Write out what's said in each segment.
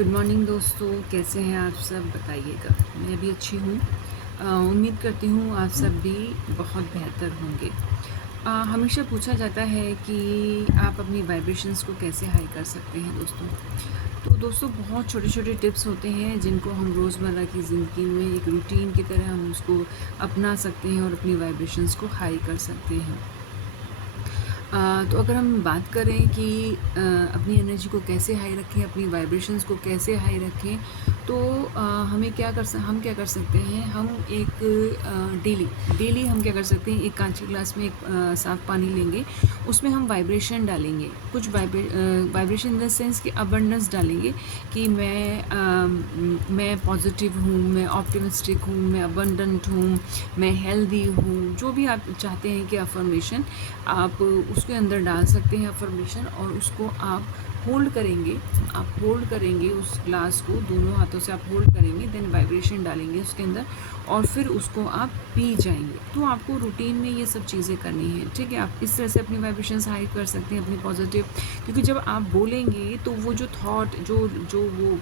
Good morning दोस्तों, कैसे हैं आप सब? बताइएगा। मैं भी अच्छी हूँ। उम्मीद करती हूँ आप सब भी बहुत बेहतर होंगे। हमेशा पूछा जाता है कि आप अपनी वाइब्रेशंस को कैसे हाई कर सकते हैं दोस्तों। तो दोस्तों, बहुत छोटे छोटे टिप्स होते हैं जिनको हम रोज़मर्रा की ज़िंदगी में एक रूटीन की तरह हम उसको अपना सकते हैं और अपनी वाइब्रेशंस को हाई कर सकते हैं। तो अगर हम बात करें कि अपनी एनर्जी को कैसे हाई रखें, अपनी वाइब्रेशंस को कैसे हाई रखें, तो हम क्या कर सकते हैं, हम एक डेली हम क्या कर सकते हैं, एक कांच के ग्लास में एक साफ़ पानी लेंगे, उसमें हम वाइब्रेशन डालेंगे, कुछ वाइब्रेशन इन द सेंस कि अबंडेंस डालेंगे कि मैं पॉजिटिव हूँ, मैं ऑप्टिमिस्टिक हूँ, मैं अबंडेंट हूँ, मैं हेल्दी हूँ। जो भी आप चाहते हैं कि अफर्मेशन आप उसके अंदर डाल सकते हैं अफर्मेशन, और उसको आप होल्ड करेंगे उस ग्लास को, दोनों हाथों से आप होल्ड करेंगे, देन वाइब्रेशन डालेंगे उसके अंदर और फिर उसको आप पी जाएंगे। तो आपको रूटीन में ये सब चीज़ें करनी है, ठीक है। आप इस तरह से अपनी वाइब्रेशंस हाई कर सकते हैं, अपनी पॉजिटिव, क्योंकि जब आप बोलेंगे तो वो जो थॉट जो वो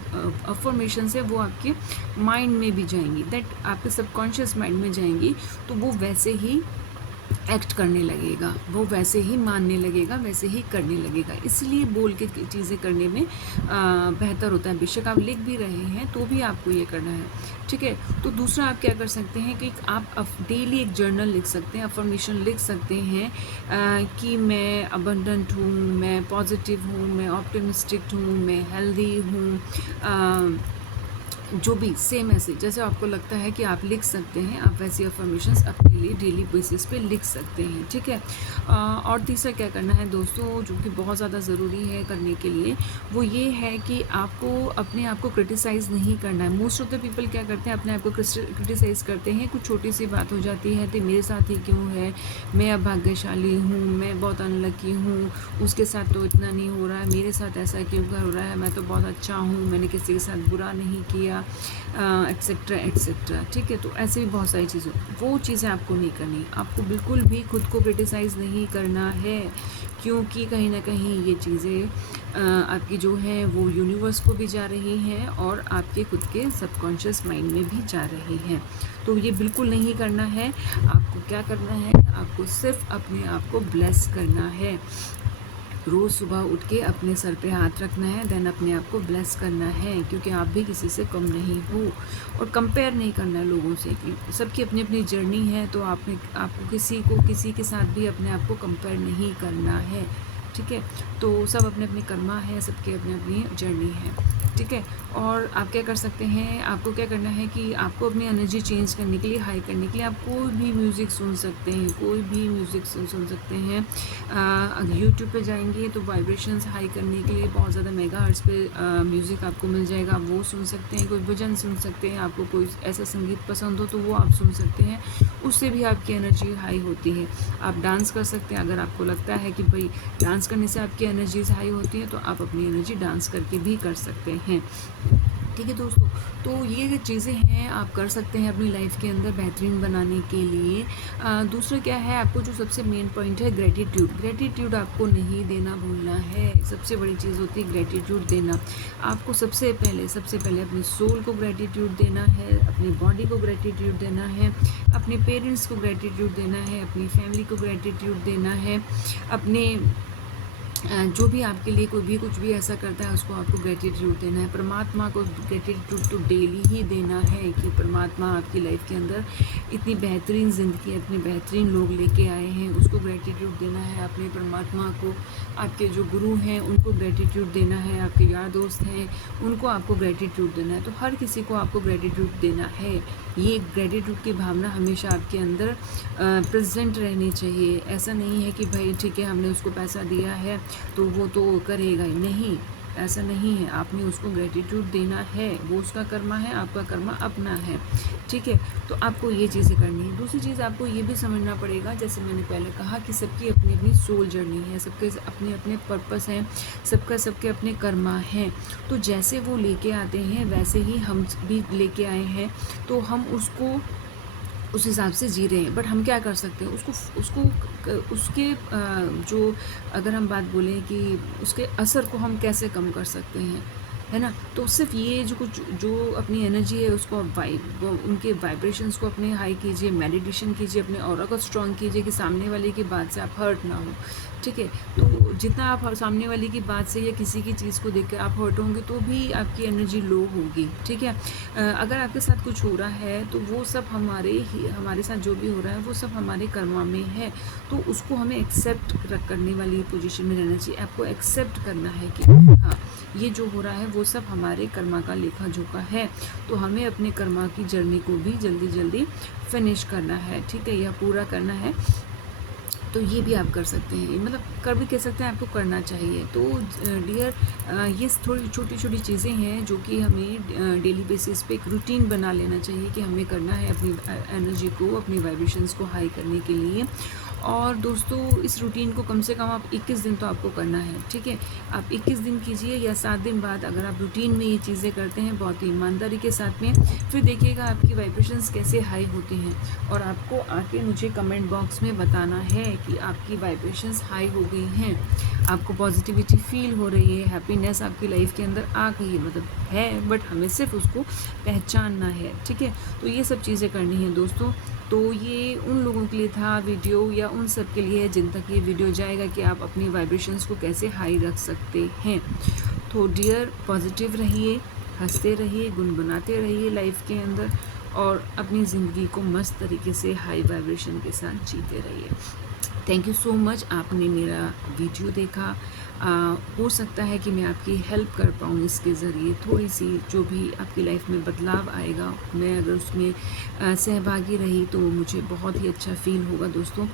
अफर्मेशंस है वो आपके माइंड में भी जाएंगी, दैट आपके सबकॉन्शियस माइंड में जाएंगी, तो वो वैसे ही एक्ट करने लगेगा, वो वैसे ही मानने लगेगा, वैसे ही करने लगेगा। इसलिए बोल के चीज़ें करने में बेहतर होता है। बेशक आप लिख भी रहे हैं तो भी आपको ये करना है, ठीक है। तो दूसरा आप क्या कर सकते हैं कि आप डेली एक जर्नल लिख सकते हैं, अफर्मेशन लिख सकते हैं कि मैं अबंडेंट हूँ, मैं पॉजिटिव हूँ, मैं ऑप्टिमिस्टिक हूँ, मैं हेल्दी हूँ। जो भी सेम ऐसे जैसे आपको लगता है कि आप लिख सकते हैं, आप वैसी अफर्मेशंस अपने लिए डेली बेसिस पे लिख सकते हैं, ठीक है। और तीसरा क्या करना है दोस्तों, जो कि बहुत ज़्यादा ज़रूरी है करने के लिए, वो ये है कि आपको अपने आप को क्रिटिसाइज़ नहीं करना है। मोस्ट ऑफ द पीपल क्या करते हैं, अपने आप को क्रिटिसाइज़ करते हैं। कुछ छोटी सी बात हो जाती है तो मेरे साथ ही क्यों है, मैं अभाग्यशाली हूँ, मैं बहुत अनलकी हूँ, उसके साथ तो इतना नहीं हो रहा है, मेरे साथ ऐसा क्यों हो रहा है, मैं तो बहुत अच्छा हूँ, मैंने किसी के साथ बुरा नहीं किया, एक्सेट्रा एक्सेट्रा, ठीक है। तो ऐसे भी बहुत सारी चीज़ें, वो चीज़ें आपको नहीं करनी। आपको बिल्कुल भी खुद को क्रिटिसाइज़ नहीं करना है, क्योंकि कहीं ना कहीं ये चीज़ें आपकी जो है वो यूनिवर्स को भी जा रही हैं और आपके खुद के सबकॉन्शियस माइंड में भी जा रही हैं। तो ये बिल्कुल नहीं करना है। आपको क्या करना है, आपको सिर्फ अपने आप को ब्लेस करना है। रोज़ सुबह उठ के अपने सर पे हाथ रखना है, देन अपने आप को ब्लेस करना है, क्योंकि आप भी किसी से कम नहीं हो। और कंपेयर नहीं करना है लोगों से, कि सबकी अपनी अपनी जर्नी है, तो आपको किसी के साथ भी अपने आप को कंपेयर नहीं करना है, ठीक है। तो सब अपने अपने कर्मा है, सबके अपनी अपनी जर्नी है, ठीक है। और आप क्या कर सकते हैं, आपको क्या करना है कि आपको अपनी एनर्जी चेंज करने के लिए, हाई करने के लिए, आप कोई भी म्यूज़िक सुन सकते हैं, कोई भी म्यूज़िक सुन सकते हैं। अगर यूट्यूब पे जाएंगे तो वाइब्रेशंस हाई करने के लिए बहुत ज़्यादा मेगा हर्ट्ज़ पे म्यूज़िक आपको मिल जाएगा, वो सुन सकते हैं। कोई भजन सुन सकते हैं, आपको कोई ऐसा संगीत पसंद हो तो वो आप सुन सकते हैं, उससे भी आपकी एनर्जी हाई होती है। आप डांस कर सकते हैं, अगर आपको लगता है कि भाई डांस करने से आपकी एनर्जीज हाई होती है, तो आप अपनी एनर्जी डांस करके भी कर सकते हैं, ठीक है दोस्तों। तो ये चीज़ें हैं, आप कर सकते हैं अपनी लाइफ के अंदर बेहतरीन बनाने के लिए। दूसरा क्या है, आपको जो सबसे मेन पॉइंट है, ग्रेटिट्यूड आपको नहीं देना भूलना है। सबसे बड़ी चीज़ होती है ग्रेटिट्यूड देना। आपको सबसे पहले अपनी सोल को ग्रेटिट्यूड देना है, अपनी बॉडी को ग्रेटिट्यूड देना है, अपने पेरेंट्स को ग्रेटिट्यूड देना है, अपनी फैमिली को ग्रेटिट्यूड देना है, अपने जो भी आपके लिए कोई भी कुछ भी ऐसा करता है उसको आपको ग्रेटिट्यूड देना है। परमात्मा को ग्रेटिट्यूड तो डेली ही देना है, कि परमात्मा आपकी लाइफ के अंदर इतनी बेहतरीन ज़िंदगी, इतने बेहतरीन लोग लेके आए हैं, उसको ग्रेटिट्यूड देना है। अपने परमात्मा को, आपके जो गुरु हैं उनको ग्रेटिट्यूड देना है, आपके यार दोस्त हैं उनको आपको ग्रेटिट्यूड देना है। तो हर किसी को आपको ग्रेटिट्यूड देना है। ये ग्रेटिट्यूड की भावना हमेशा आपके अंदर प्रेजेंट रहनी चाहिए। ऐसा नहीं है कि भाई ठीक है हमने उसको पैसा दिया है तो वो तो करेगा ही नहीं, ऐसा नहीं है। आपने उसको ग्रेटिट्यूड देना है, वो उसका कर्मा है, आपका कर्मा अपना है, ठीक है। तो आपको ये चीज़ें करनी है। दूसरी चीज़ आपको ये भी समझना पड़ेगा, जैसे मैंने पहले कहा कि सबकी अपनी अपनी सोल जर्नी है, सबके अपने अपने पर्पस हैं, सबके अपने कर्मा हैं। तो जैसे वो लेके आते हैं वैसे ही हम भी लेके आए हैं, तो हम उसको उस हिसाब से जी रहे हैं। बट हम क्या कर सकते हैं, उसके जो, अगर हम बात बोलें कि उसके असर को हम कैसे कम कर सकते हैं, है ना? तो सिर्फ़ ये जो अपनी एनर्जी है उसको आप उनके वाइब्रेशंस को अपने हाई कीजिए, मेडिटेशन कीजिए, अपने ऑरा को स्ट्रॉन्ग कीजिए कि सामने वाले की बात से आप हर्ट ना हो, ठीक है? तो जितना आप सामने वाले की बात से या किसी की चीज़ को देखकर आप हर्ट होंगे तो भी आपकी एनर्जी लो होगी, ठीक है? अगर आपके साथ कुछ हो रहा है तो वो सब हमारे साथ जो भी हो रहा है वो सब हमारे कर्मा में है, तो उसको हमें एक्सेप्ट करने वाली पोजीशन में रहना चाहिए। आपको एक्सेप्ट करना है कि हाँ, ये जो हो रहा है वो सब हमारे कर्मा का लेखा जोखा है, तो हमें अपने कर्मा की जर्नी को भी जल्दी जल्दी फिनिश करना है, ठीक है, या पूरा करना है। तो ये भी आप कर सकते हैं, मतलब कर भी कह सकते हैं, आपको करना चाहिए। तो डियर, ये थोड़ी छोटी छोटी चीज़ें हैं जो कि हमें डेली बेसिस पे एक रूटीन बना लेना चाहिए कि हमें करना है अपनी एनर्जी को, अपनी वाइब्रेशंस को हाई करने के लिए। और दोस्तों, इस रूटीन को कम से कम आप 21 दिन तो आपको करना है, ठीक है? आप 21 दिन कीजिए या 7 दिन बाद अगर आप रूटीन में ये चीज़ें करते हैं बहुत ही ईमानदारी के साथ में, फिर देखिएगा आपकी वाइब्रेशंस कैसे हाई होती हैं। और आपको आके मुझे कमेंट बॉक्स में बताना है कि आपकी वाइब्रेशंस हाई हो गई हैं, आपको पॉजिटिविटी फील हो रही है, हैप्पीनेस आपकी लाइफ के अंदर आ गई है, मतलब है, बट हमें सिर्फ उसको पहचानना है, ठीक है? तो ये सब चीज़ें करनी है दोस्तों। तो ये उन लोगों के लिए था वीडियो, या उन सब के लिए है जिन तक ये वीडियो जाएगा कि आप अपनी वाइब्रेशंस को कैसे हाई रख सकते हैं। तो डियर, पॉजिटिव रहिए, हंसते रहिए, गुनगुनाते रहिए लाइफ के अंदर, और अपनी ज़िंदगी को मस्त तरीके से हाई वाइब्रेशन के साथ जीते रहिए। थैंक यू सो मच, आपने मेरा वीडियो देखा। हो सकता है कि मैं आपकी हेल्प कर पाऊँ इसके ज़रिए, थोड़ी सी जो भी आपकी लाइफ में बदलाव आएगा, मैं अगर उसमें सहभागी रही तो मुझे बहुत ही अच्छा फ़ील होगा दोस्तों।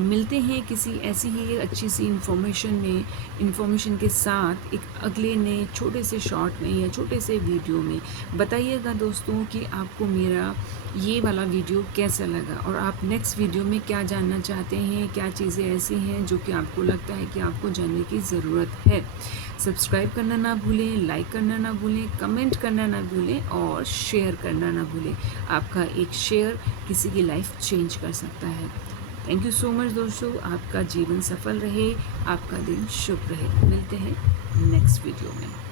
मिलते हैं किसी ऐसी ही अच्छी सी इन्फॉर्मेशन के साथ एक अगले नए छोटे से शॉर्ट में या छोटे से वीडियो में। बताइएगा दोस्तों कि आपको मेरा ये वाला वीडियो कैसा लगा, और आप नेक्स्ट वीडियो में क्या जानना चाहते हैं, क्या चीज़ें ऐसी हैं जो कि आपको लगता है कि आपको जानने की ज़रूरत है। सब्सक्राइब करना ना भूलें, लाइक करना ना भूलें, कमेंट करना ना भूलें, और शेयर करना ना भूलें। आपका एक शेयर किसी की लाइफ चेंज कर सकता है। थैंक यू सो मच दोस्तों, आपका जीवन सफल रहे, आपका दिन शुभ रहे। मिलते हैं नेक्स्ट वीडियो में।